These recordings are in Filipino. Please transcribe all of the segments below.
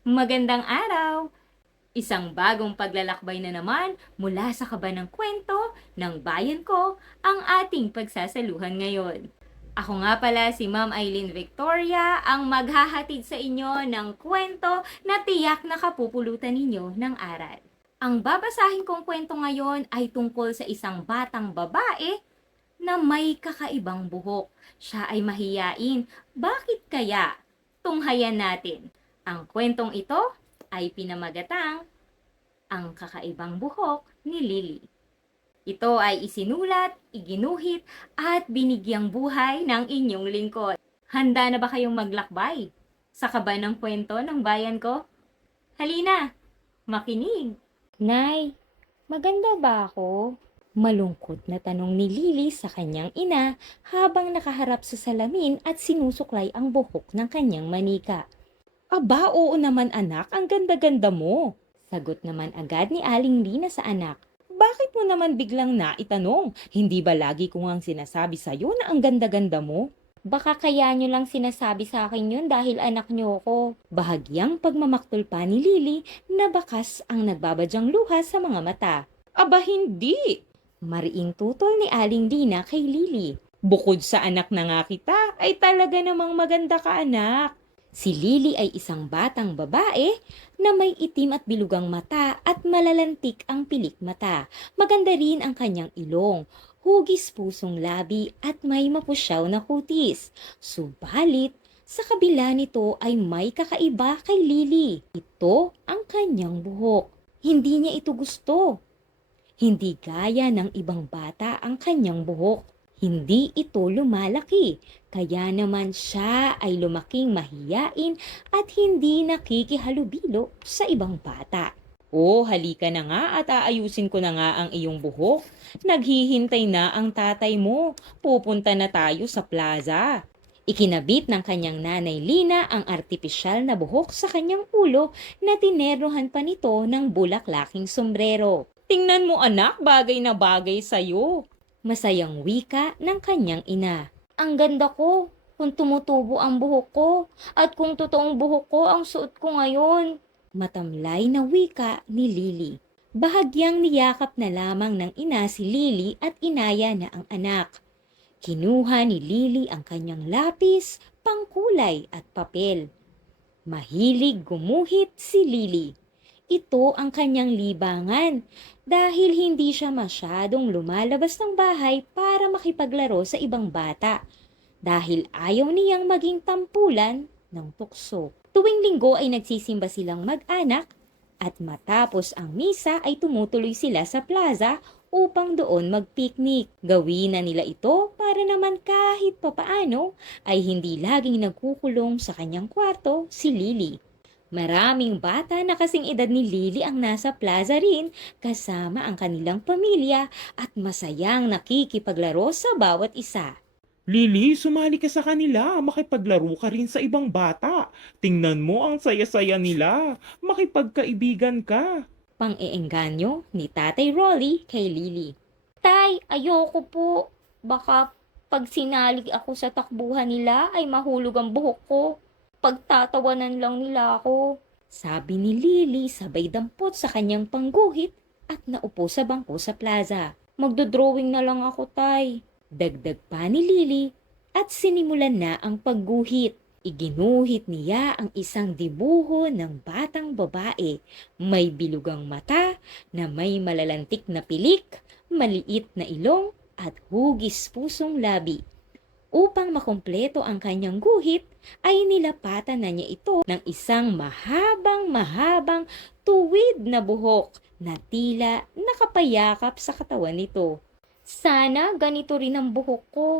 Magandang araw! Isang bagong paglalakbay na naman mula sa kaba ng kwento ng bayan ko ang ating pagsasaluhan ngayon. Ako nga pala si Ma'am Eileen Victoria, ang maghahatid sa inyo ng kwento na tiyak na kapupulutan ninyo ng aral. Ang babasahin kong kwento ngayon ay tungkol sa isang batang babae na may kakaibang buhok. Siya ay mahiyain. Bakit kaya? Tunghayan natin. Ang kwentong ito ay pinamagatang Ang Kakaibang Buhok ni Lily. Ito ay isinulat, iginuhit, at binigyang buhay ng inyong lingkod. Handa na ba kayong maglakbay sa kaba ng kwento ng bayan ko? Halina, makinig! Nay, maganda ba ako? Malungkot na tanong ni Lily sa kanyang ina habang nakaharap sa salamin at sinusuklay ang buhok ng kanyang manika. Aba, oo naman anak, ang ganda-ganda mo. Sagot naman agad ni Aling Lina sa anak. Bakit mo naman biglang naitanong? Hindi ba lagi ko ngang sinasabi sa'yo na ang ganda-ganda mo? Baka kaya nyo lang sinasabi sa akin yun dahil anak nyo ko. Bahagyang pagmamaktol pa ni Lily na bakas ang nagbabadyang luha sa mga mata. Aba hindi! Mariing tutol ni Aling Lina kay Lily. Bukod sa anak na nga kita, ay talaga namang maganda ka anak. Si Lily ay isang batang babae na may itim at bilugang mata at malalantik ang pilik mata. Maganda rin ang kanyang ilong, hugis pusong labi at may mapusyaw na kutis. Subalit, sa kabila nito ay may kakaiba kay Lily. Ito ang kanyang buhok. Hindi niya ito gusto. Hindi gaya ng ibang bata ang kanyang buhok. Hindi ito lumalaki, kaya naman siya ay lumaking mahiyain at hindi nakikihalubilo sa ibang bata. Oh, halika na nga at aayusin ko na nga ang iyong buhok. Naghihintay na ang tatay mo. Pupunta na tayo sa plaza. Ikinabit ng kanyang nanay Lina ang artipisyal na buhok sa kanyang ulo na tinernohan pa nito ng bulaklaking sombrero. Tingnan mo anak, bagay na bagay sa'yo. Masayang wika ng kanyang ina. Ang ganda ko kung tumutubo ang buhok ko at kung totoong buhok ko ang suot ko ngayon. Matamlay na wika ni Lily. Bahagyang niyakap na lamang ng ina si Lily at inaya na ang anak. Kinuha ni Lily ang kanyang lapis, pangkulay at papel. Mahilig gumuhit si Lily. Ito ang kanyang libangan dahil hindi siya masyadong lumalabas ng bahay para makipaglaro sa ibang bata dahil ayaw niyang maging tampulan ng tukso. Tuwing linggo ay nagsisimba silang mag-anak at matapos ang misa ay tumutuloy sila sa plaza upang doon mag-picnic. Gawin na nila ito para naman kahit papaano ay hindi laging nagkukulong sa kanyang kwarto si Lily. Maraming bata na kasing edad ni Lily ang nasa plaza rin kasama ang kanilang pamilya at masayang nakikipaglaro sa bawat isa. Lily, sumali ka sa kanila. Makipaglaro ka rin sa ibang bata. Tingnan mo ang saya-saya nila. Makipagkaibigan ka. Pang-eengganyo ni Tatay Rolly kay Lily. Tay, ayoko po. Baka pag sinalig ako sa takbuhan nila ay mahulog ang buhok ko. Pagtatawanan lang nila ako. Sabi ni Lily sabay dampot sa kanyang pangguhit at naupo sa bangko sa plaza. Magdodrawing na lang ako, tay. Dagdag pa ni Lily at sinimulan na ang pagguhit. Iginuhit niya ang isang dibuho ng batang babae. May bilugang mata na may malalantik na pilik, maliit na ilong at hugis pusong labi. Upang makumpleto ang kanyang guhit, ay nilapatan na niya ito ng isang mahabang tuwid na buhok na tila nakapayakap sa katawan nito. Sana ganito rin ang buhok ko.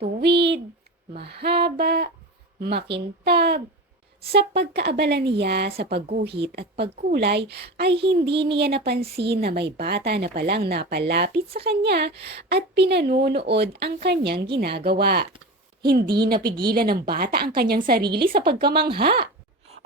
Tuwid, mahaba, makintab. Sa pagkaabala niya sa pagguhit at pagkulay ay hindi niya napansin na may bata na palang napalapit sa kanya at pinanunood ang kanyang ginagawa. Hindi napigilan ng bata ang kanyang sarili sa pagkamangha.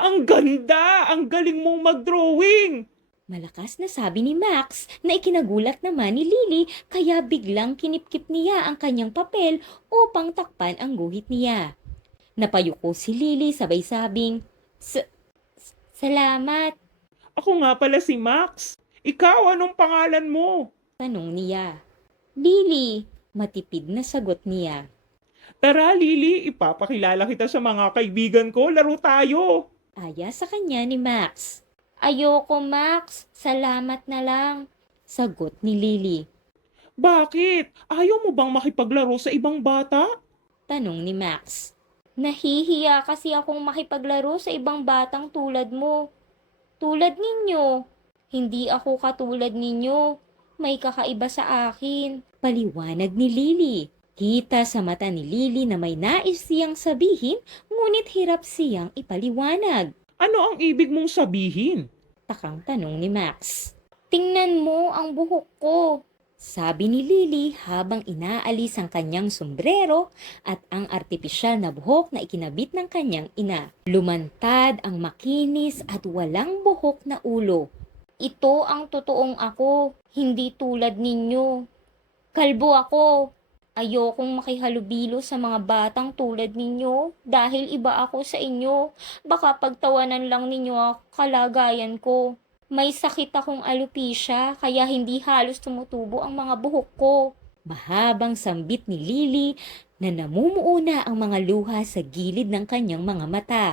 Ang ganda! Ang galing mong mag-drawing! Malakas na sabi ni Max na ikinagulat naman ni Lily kaya biglang kinipkip niya ang kanyang papel upang takpan ang guhit niya. Napayuko si Lily sabay sabing, Salamat, Ako nga pala si Max. Ikaw, anong pangalan mo? tanong niya. Lily, matipid na sagot niya. Tara, Lily, ipapakilala kita sa mga kaibigan ko. Laro tayo. Aya sa kanya ni Max. Ayoko, Max. Salamat na lang. Sagot ni Lily. Bakit? Ayaw mo bang makipaglaro sa ibang bata? Tanong ni Max. Nahihiya kasi akong makipaglaro sa ibang batang tulad mo. Tulad ninyo. Hindi ako katulad ninyo. May kakaiba sa akin. Paliwanag ni Lily. Kita sa mata ni Lily na may nais siyang sabihin, ngunit hirap siyang ipaliwanag. Ano ang ibig mong sabihin? Takang tanong ni Max. Tingnan mo ang buhok ko. Sabi ni Lily habang inaalis ang kanyang sombrero at ang artipisyal na buhok na ikinabit ng kanyang ina. Lumantad ang makinis at walang buhok na ulo. Ito ang totoong ako, hindi tulad ninyo. Kalbo ako. Ayokong makihalubilo sa mga batang tulad ninyo dahil iba ako sa inyo. Baka pagtawanan lang ninyo ang kalagayan ko. May sakit akong alopecia kaya hindi halos tumutubo ang mga buhok ko. Mahabang sambit ni Lily na namumuo na ang mga luha sa gilid ng kanyang mga mata.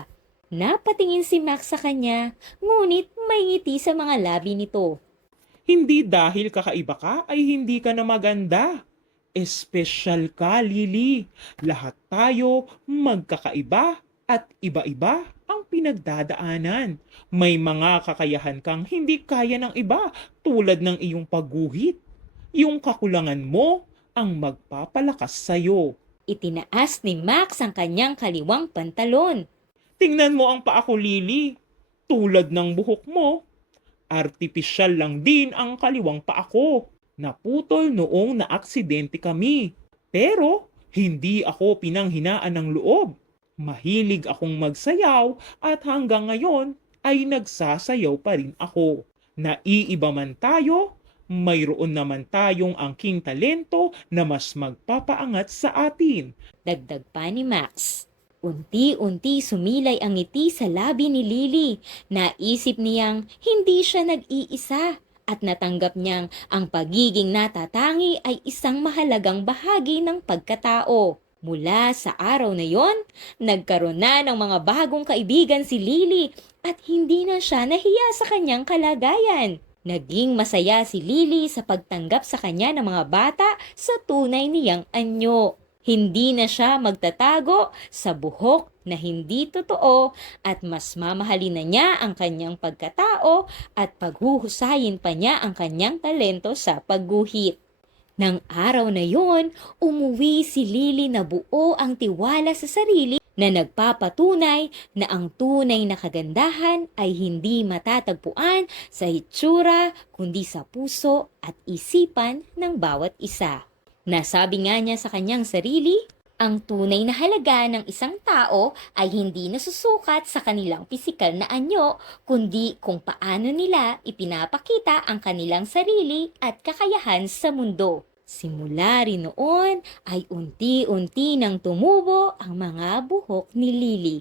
Napatingin si Max sa kanya, ngunit may ngiti sa mga labi nito. Hindi dahil kakaiba ka ay hindi ka na maganda. Espesyal ka, Lily. Lahat tayo magkakaiba at iba-iba ang pinagdadaanan. May mga kakayahan kang hindi kaya ng iba tulad ng iyong pagguhit. Yung kakulangan mo ang magpapalakas sa'yo. Itinaas ni Max ang kanyang kaliwang pantalon. Tingnan mo ang paa ko, Lily. Tulad ng buhok mo, artipisyal lang din ang kaliwang paa ko. Naputol noong naaksidente kami. Pero hindi ako pinanghinaan ng loob. Mahilig akong magsayaw at hanggang ngayon ay nagsasayaw pa rin ako. Naiiba man tayo, mayroon naman tayong angking talento na mas magpapaangat sa atin. Dagdag pa ni Max. Unti-unti sumilay ang ngiti sa labi ni Lily. Naisip niyang hindi siya nag-iisa at natanggap niyang ang pagiging natatangi ay isang mahalagang bahagi ng pagkatao. Mula sa araw na yon, nagkaroon na ng mga bagong kaibigan si Lily at hindi na siya nahiya sa kanyang kalagayan. Naging masaya si Lily sa pagtanggap sa kanya ng mga bata sa tunay niyang anyo. Hindi na siya magtatago sa buhok na hindi totoo at mas mamahalin na niya ang kanyang pagkatao at paghuhusayin pa niya ang kanyang talento sa pagguhit. Nang araw na yon, umuwi si Lily na buo ang tiwala sa sarili na nagpapatunay na ang tunay na kagandahan ay hindi matatagpuan sa hitsura kundi sa puso at isipan ng bawat isa. Nasabi nga niya sa kanyang sarili, ang tunay na halaga ng isang tao ay hindi nasusukat sa kanilang pisikal na anyo, kundi kung paano nila ipinapakita ang kanilang sarili at kakayahan sa mundo. Simula rin noon ay unti-unti nang tumubo ang mga buhok ni Lily.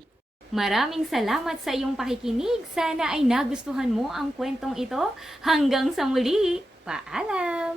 Maraming salamat sa iyong pakikinig. Sana ay nagustuhan mo ang kwentong ito. Hanggang sa muli. Paalam!